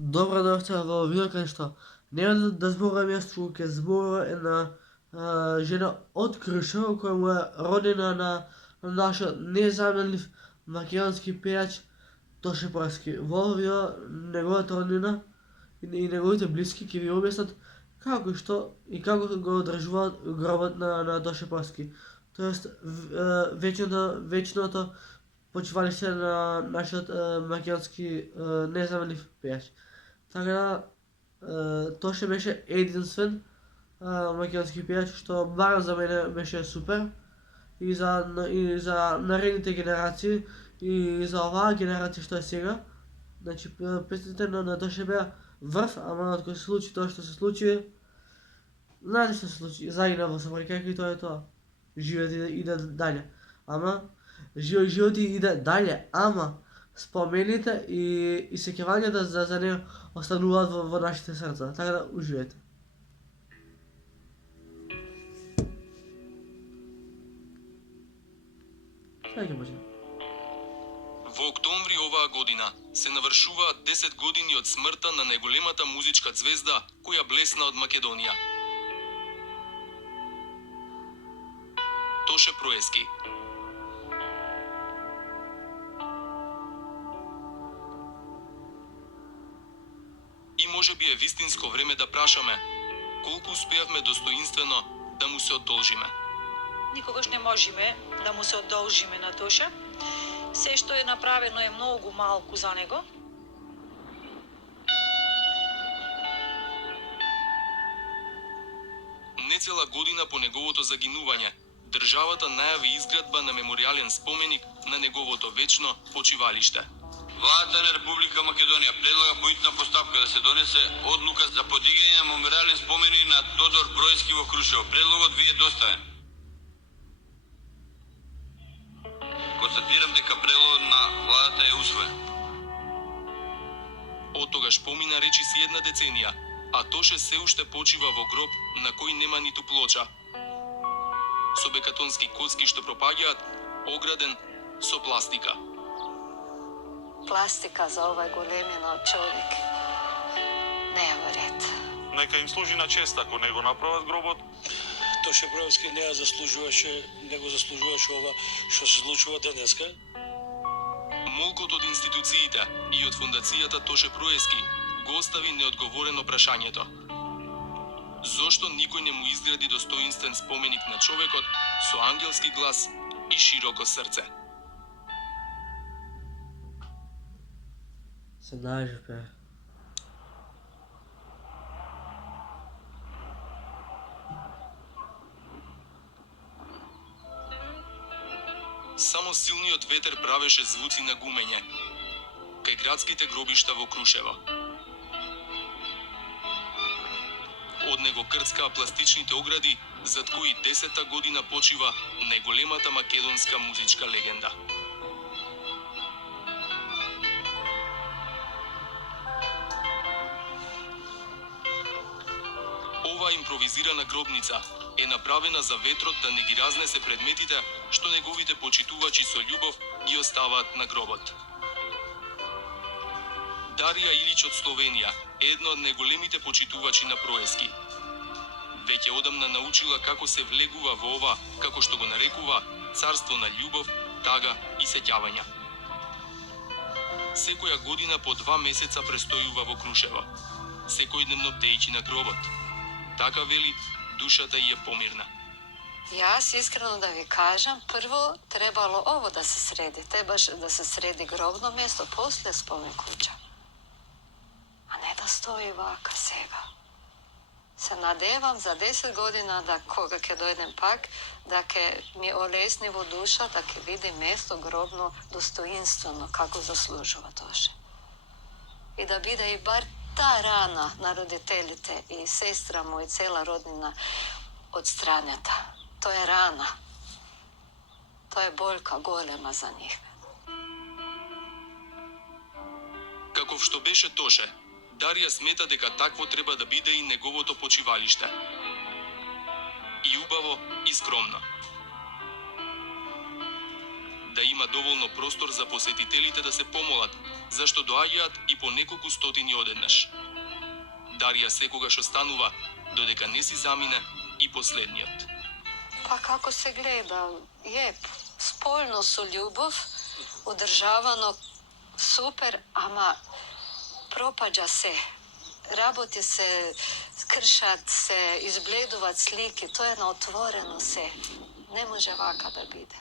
Dobro došla v Vilkenšto. Nema da zbora mjestu, ke zbora jedna žena od Krušeва, koja mu je rodina na naš nezamenljiv makedonski pejač Toše Proeski. Volio неговата родина и неговите близки, ки ви обяснат како и што и како го одржуваат гробот на Тоше Проески. Тоест, вечното почивалище на нашиот македонски незamenljiv пејач. Така да, Тоше беше единствен македонски пејач, што барем за мене беше супер и за наредните генерации и за оваа генерација што е сега. Значи, песните на Тоше беа врв, ама од кога се случи тоа што се случи, знаете што се случи, загина во Сабрикајка и тоа е тоа. Живеот иде дале. Ама, живеот иде дале, ама спомените и сеќавањата за неа остануваат во нашите срца. Така да, уживете. Сега ќе почнем. Во октомври оваа година се навршуваат 10 години од смртта на најголемата музичка ѕвезда која блесна од Македонија. Тоше Проески. И можеби е вистинско време да прашаме колку успеавме достоинствено да му се одолжиме. Никогаш не можеме да му се одолжиме на Тоше. Се што е направено е многу малку за него. Нецела година по неговото загинување, државата најави изградба на меморијален споменик на неговото вечно почивалиште. Владата на Република Македонија предлага по итна постапка да се донесе одлука за подигање на меморијален споменик на Тодор Проески во Крушево. Предлогот ви е доставен. Констатирам дека предлогот на владата е усвоен. Од тогаш помина речиси една деценија, а Тоше се уште почива во гроб на кој нема ниту плоча. Со бекатонски коцки што пропаѓаат, ограден со пластика. Пластика за овај големина човек не е во ред. Нека им служи на чест ако не го направат гробот. Тоше Проески не го заслужуваше ова што се случува денеска. Молкот од институциите и од фондацијата Тоше Проески го остави неодговорено прашањето. Зошто никој не му изгради достоинствен споменик на човекот со ангелски глас и широко срце? Се нажив, бе. Само силниот ветер правеше звуци на гумење кај градските гробишта во Крушево. Од него крцкаа пластичните огради, зад кои 10-та година почива најголемата македонска музичка легенда. Оваа импровизирана гробница е направена за ветрот да не ги разнесе предметите што неговите почитувачи со љубов ги оставаат на гробот. Дарија Илич од Словенија е една од најголемите почитувачи на Проески. Веќе одамна научила како се влегува во ова, како што го нарекува, царство на љубов, тага и сеќавања. Секоја година по 2 месеца престојува во Крушево, секојдневно бдејќи на гробот. Така вели, душата ѝ е помирна. Јас искрено да ви кажам, прво требало ово да се среди. Требаше да се среди гробно место, после спомен куќа. А не да стои вака сега. Се надевам за 10 година да кога ќе дојдем пак, да ќе ми олесни во душа, да ќе види место гробно достоинствено, како заслужува Тоше. И да биде и бар та рана на родителите и сестра му и цела роднина одстранета. Тоа е рана. Тоа е болка голема за нив. Каков што беше Тоше, Дарија смета дека такво треба да биде и неговото почивалиште. И убаво, и скромно. да има доволно простор за посетителите да се помолат, зашто доаѓаат и по неколку стотини одеднаш. Дарија секогаш останува, додека не си замине и последниот. Pa kako se gleda, je spolno su ljubav, održavano super, ama propađa se, raboti se, kršat se, izbledovat slike, to je na otvoreno se. Ne može vaka da bide.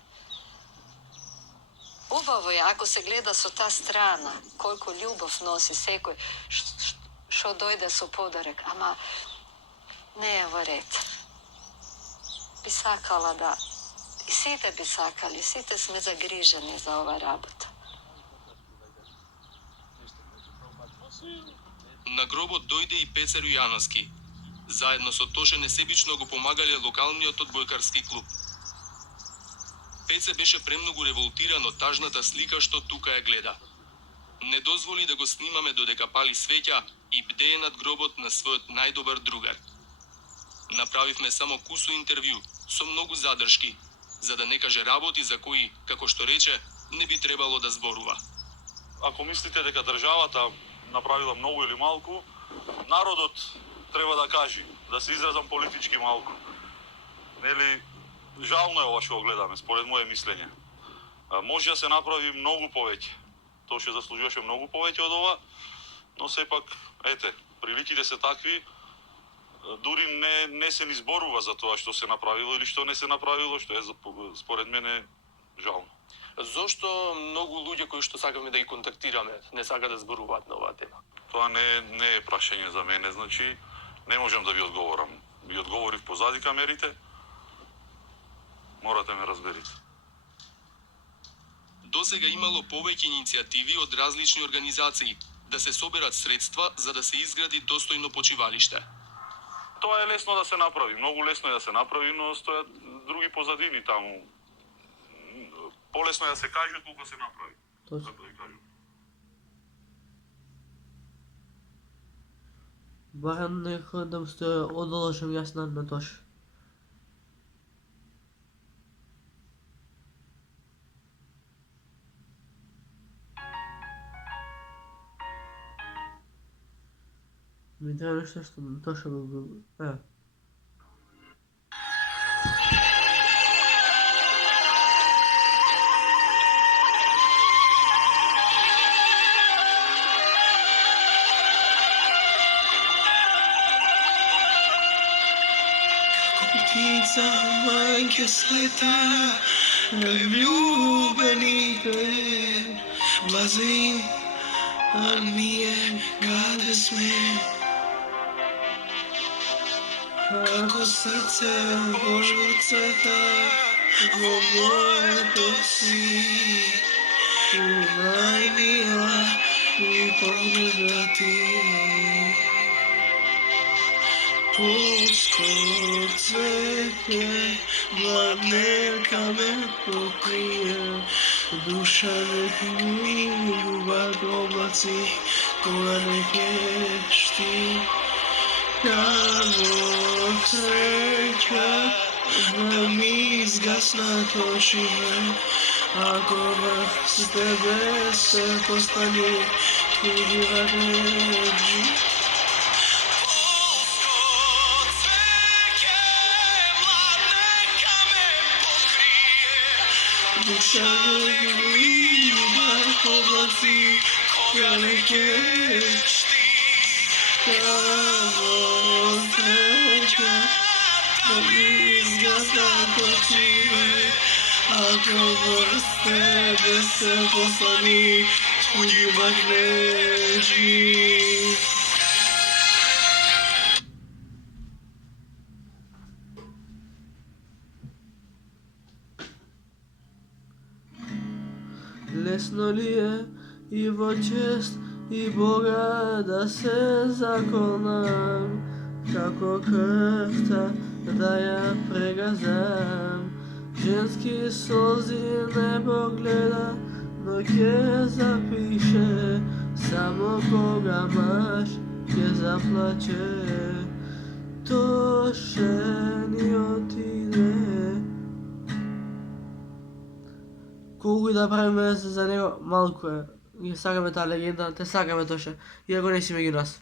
Ubavo je, ako se gleda su ta strana, koliko ljubav nosi sekoj, što dojde su podarek, ama ne je red. Bi sakala da, i site bi sakali, site sme zagriženi za ova rabota. На гробот дојде и Пеце Рујановски. Заедно со Тоше несебично го помагале локалниот одбојкарски клуб. Пеце беше премногу револтиран од тажната слика што тука ја гледа. Не дозволи да го снимаме додека пали свеќа и бдее над гробот на својот најдобар другар. Направивме само кусо интервју, со многу задршки, за да не каже работи за кои, како што рече, не би требало да зборува. Ако мислите дека државата направила многу или малку, народот треба да кажи, да се изразам политички малку. Нели, жално е ова што го гледаме, според моје мислење. Може да се направи многу повеќе. Тоа што заслужуваше многу повеќе од ова, но сепак, ете, приликите се такви, дури не се ни зборува за тоа што се направило или што не се направило, што е според мене жално. Зошто многу луѓе кои што сакаме да ги контактираме не сака да зборуваат на оваа тема? Тоа не е прашање за мене, значи не можам да ви одговорам. Ви одговорив позади камерите, морате ме разберите. Досега имало повеќе иницијативи од различни организации да се соберат средства за да се изгради достојно почивалиште. Тоа е лесно да се направи, многу лесно е да се направи, но стојат други позадини таму. Полесно е да се каже колку се направи. Точно. Како да ви кажам. Барем некој да сте одолжен јас на Тош. Ми треба нешто што на Тоша го... Ево. Птица мајке слета, кај влюбените влази им, а ние каде сме? Како срце Божго цвета во моето си, најмила ми погледа ти. Полско цвеќе, младнерка ме покрие, душа не љубат облаци, кога не хешти. Како среќа да ми изгасна очиме, ако врз тебе се постани туди вареджи. Душа не љубат облаци, кога не хешти. Како среќа да ми изгасна очиме, ако врз тебе се послани туѓи ватрежи. Лесно ли е и во чест и Бога да се заколнам, како крвта да ја прегазам. Женски солзи не погледа, но ќе запише, само кога маж ќе заплаче. Тоше ни отиде, колку и да правиме за него, малку е. Ги сакаме таа легенда, те сакаме Тоше, иако не си меѓу нас.